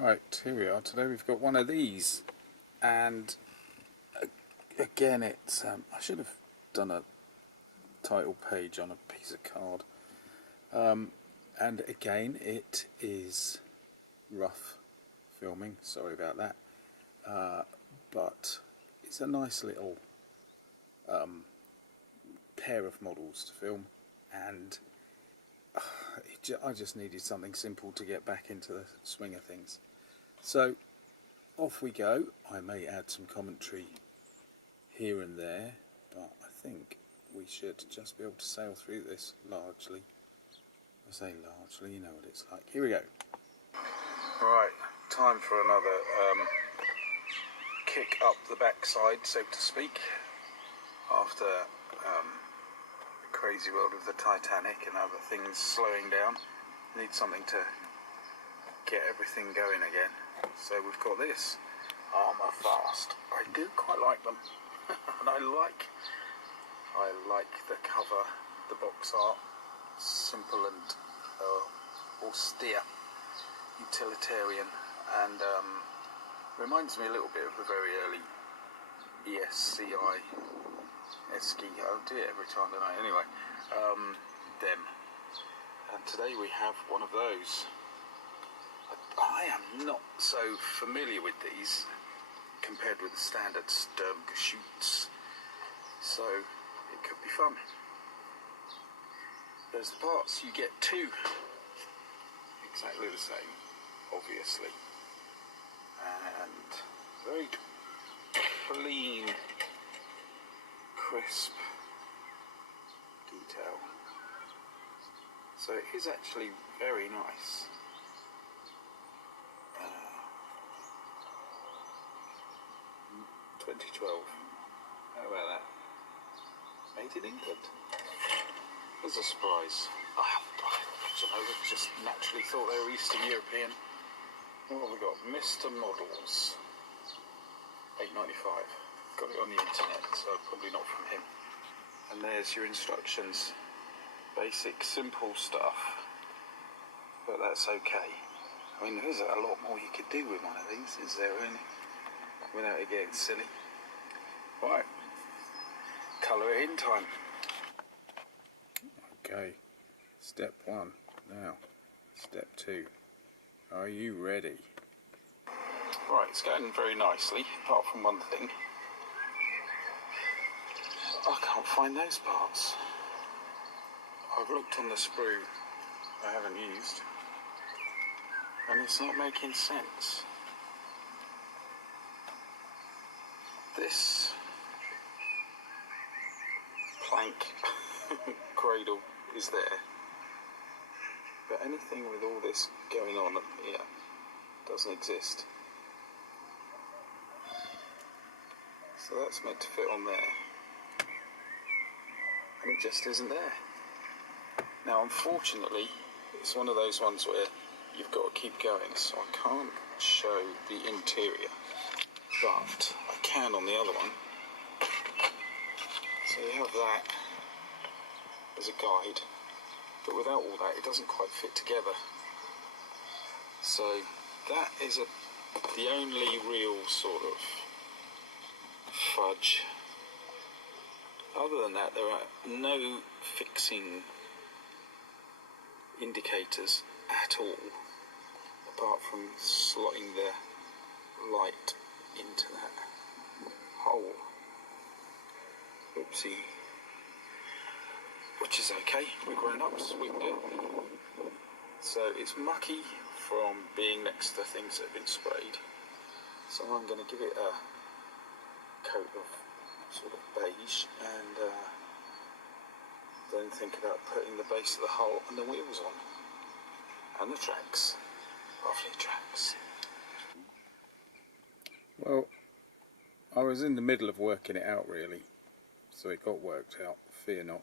Right, here we are. Today we've got one of these, and again it's I should have done a title page on a piece of card, and again it is rough filming, sorry about that, but it's a nice little pair of models to film, and I just needed something simple to get back into the swing of things. So off we go. I may add some commentary here and there, but I think we should just be able to sail through this largely. I say largely, you know what it's like. Here we go. Right, time for another kick up the backside, so to speak, after the crazy world of the Titanic and other things slowing down. Need something to get everything going again. So we've got this Armourfast. I do quite like them, and I like the cover, the box art, simple and austere, utilitarian, and reminds me a little bit of the very early ESCI, ESCI, oh dear, every time, don't I? Anyway, them. And today we have one of those. I am not so familiar with these compared with the standard StuIG, so it could be fun. There's the parts, you get two, exactly the same, obviously, and very clean, crisp detail, so it is actually very nice. 2012, how about that? Made in England. There's a surprise. I don't know, I just naturally thought they were Eastern European. What have we got? Mr. Models, $8.95. Got it on the internet, so probably not from him. And there's your instructions. Basic, simple stuff, but that's okay. I mean, there's a lot more you could do with one of these, is there, really? Without it getting silly. Right, colour it in time. Okay, step one. Now, step two. Are you ready? Right, it's going very nicely, apart from one thing. I can't find those parts. I've looked on the sprue I haven't used, and it's not making sense. This plank cradle is there, but anything with all this going on up here doesn't exist. So that's meant to fit on there, and it just isn't there. Now unfortunately it's one of those ones where you've got to keep going, so I can't show the interior, but I can on the other one. So you have that as a guide, but without all that it doesn't quite fit together. So that is the only real sort of fudge. Other than that, there are no fixing indicators at all, apart from slotting the light into that hole. Oopsie. Which is okay, we're grown-ups, we can do it. So it's mucky from being next to things that have been sprayed, so I'm going to give it a coat of sort of beige, and then think about putting the base of the hull and the wheels on, and the tracks, lovely tracks. Well, I was in the middle of working it out really, so it got worked out, fear not,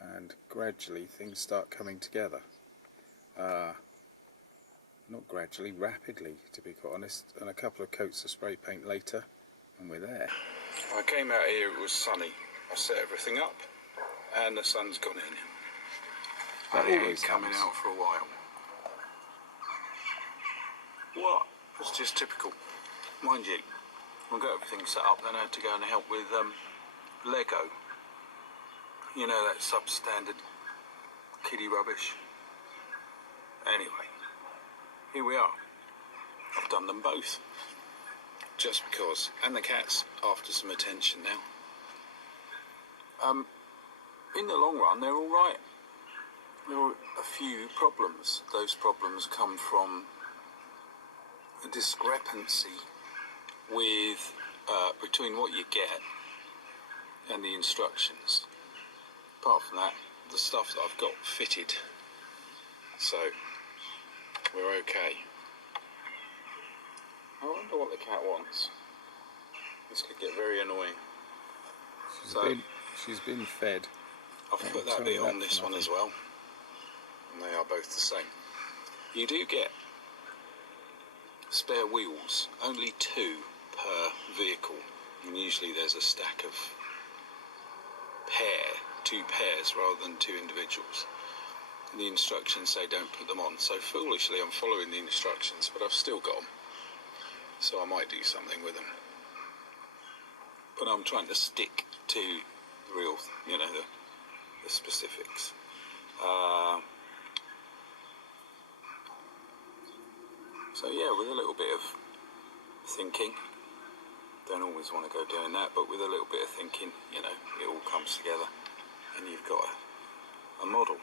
and gradually things start coming together. Not gradually, rapidly to be quite honest, and a couple of coats of spray paint later and we're there. I came out here, it was sunny, I set everything up and the sun's gone in. That it ain't coming out for a while. What? It's just typical. Mind you, we've got everything set up, then I had to go and help with Lego. You know, that substandard kiddie rubbish. Anyway, here we are. I've done them both. Just because. And the cat's after some attention now. In the long run, they're all right. There are a few problems. Those problems come from a discrepancy with between what you get and the instructions. Apart from that, the stuff that I've got fitted, so we're okay. I wonder what the cat wants. This could get very annoying. She's been fed. I've put that bit on this one as well, and they are both the same. You do get spare wheels, only 2 per vehicle, and usually there's a stack of 2 pairs rather than 2 individuals. And the instructions say don't put them on, so foolishly I'm following the instructions, but I've still got them, so I might do something with them. But I'm trying to stick to the real, you know, the specifics. So yeah, with a little bit of thinking, don't always want to go doing that, but with a little bit of thinking, you know, it all comes together and you've got a model.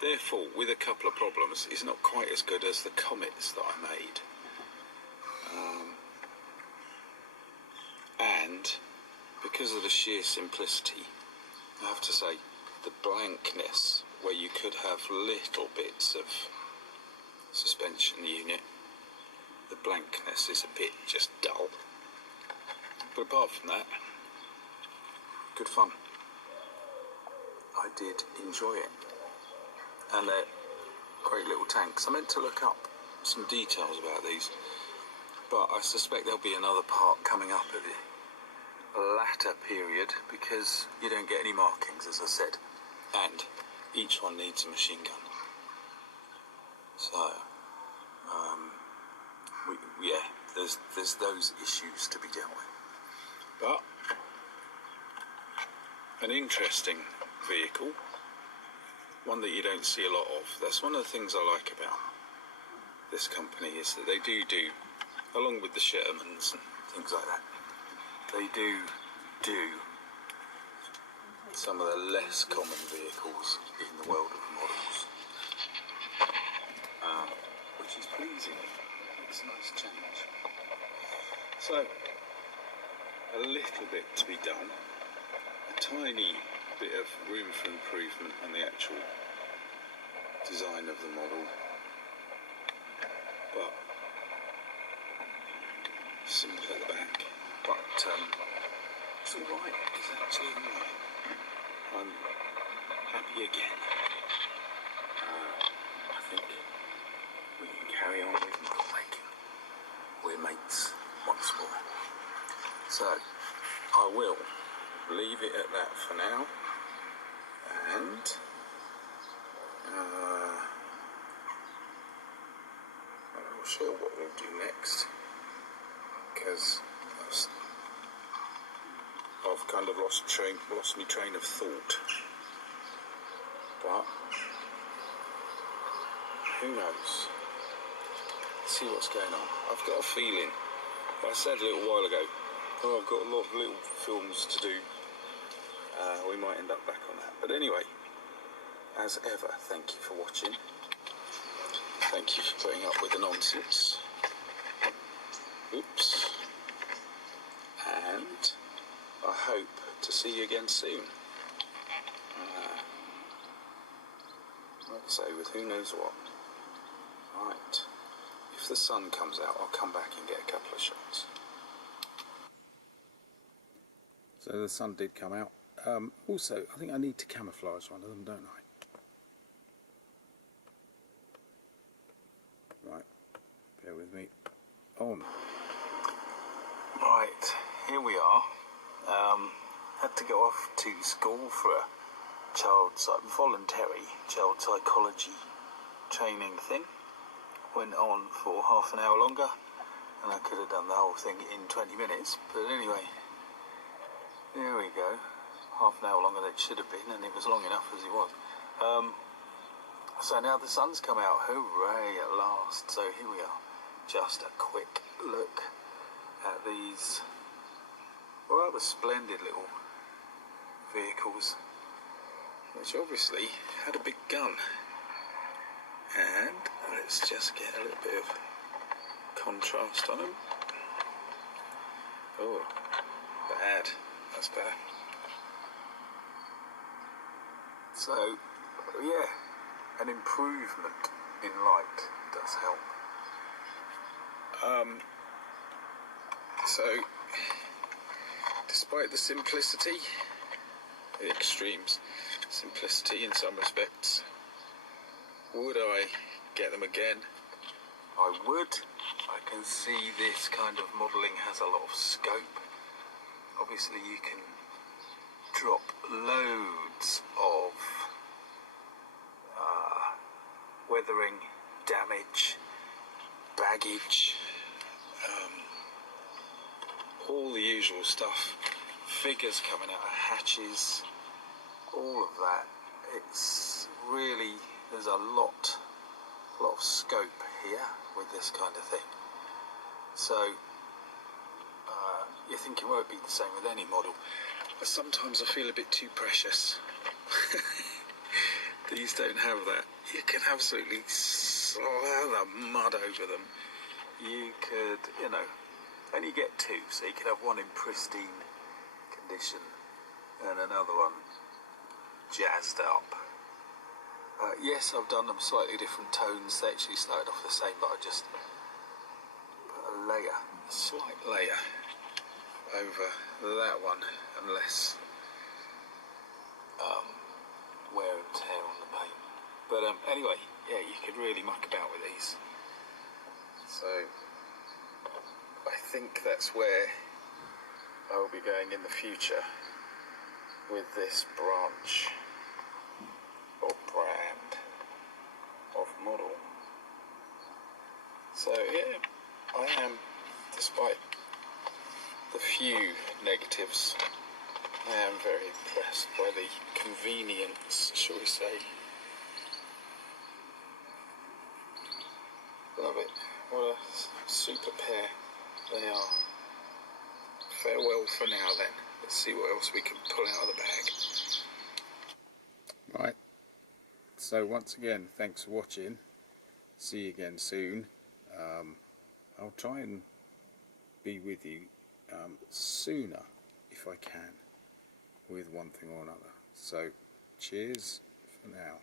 Therefore, with a couple of problems, it's not quite as good as the Comets that I made. And because of the sheer simplicity, I have to say, the blankness, where you could have little bits of suspension unit, the blankness is a bit just dull. But apart from that, good fun. I did enjoy it. And they're great little tanks. I meant to look up some details about these, but I suspect there'll be another part coming up at the latter period, because you don't get any markings, as I said, and each one needs a machine gun. So, yeah, there's those issues to be dealt with. But an interesting vehicle, one that you don't see a lot of. That's one of the things I like about this company, is that they do, along with the Shermans and things like that, they do some of the less common vehicles in the world of models, which is pleasing. It's a nice change. So, a little bit to be done, a tiny bit of room for improvement on the actual design of the model, but simple at the back. But it's alright, it's actually alright. I'm happy again. I think we can carry on with model making. We're mates once more. So, I will leave it at that for now, and I'm not sure what we'll do next, because I've kind of lost my train of thought, but who knows? Let's see what's going on. I've got a feeling, I said a little while ago, I've got a lot of little films to do. We might end up back on that. But anyway, as ever, thank you for watching. Thank you for putting up with the nonsense. Oops. And I hope to see you again soon. Like I say, with who knows what. Right. If the sun comes out, I'll come back and get a couple of shots. So the sun did come out. Also, I think I need to camouflage one of them, don't I? Right, bear with me. On. Right, here we are. Had to go off to school for a voluntary child psychology training thing. went on for half an hour longer, and I could have done the whole thing in 20 minutes, but anyway, there we go. Half an hour longer than it should have been, and it was long enough as it was. So now the sun's come out, hooray at last. So here we are, just a quick look at these rather splendid little vehicles, which obviously had a big gun. And let's just get a little bit of contrast on them. Oh, bad, that's bad. So, yeah, an improvement in light does help. So, despite the simplicity, the extremes, simplicity in some respects, would I get them again? I would. I can see this kind of modelling has a lot of scope. Obviously you can drop loads of weathering, damage, baggage, all the usual stuff, figures coming out of hatches, all of that. It's really, there's a lot of scope here with this kind of thing. So you're thinking, well, it'd be the same with any model, but sometimes I feel a bit too precious. These don't have that. You can absolutely slather mud over them. You could, you know, and you get two, so you could have one in pristine condition and another one jazzed up. Yes, I've done them slightly different tones. They actually started off the same, but I just put a layer, a slight layer over that one, and less wear and tear on the paint. But anyway, yeah, you could really muck about with these. So I think that's where I will be going in the future with this branch or brand of model. So yeah, I am, despite the few negatives, I am very impressed by the convenience, shall we say. Love it. What a super pair they are. Farewell for now then. Let's see what else we can pull out of the bag. Right. So once again, thanks for watching. See you again soon. I'll try and be with you sooner if I can, with one thing or another. So cheers for now.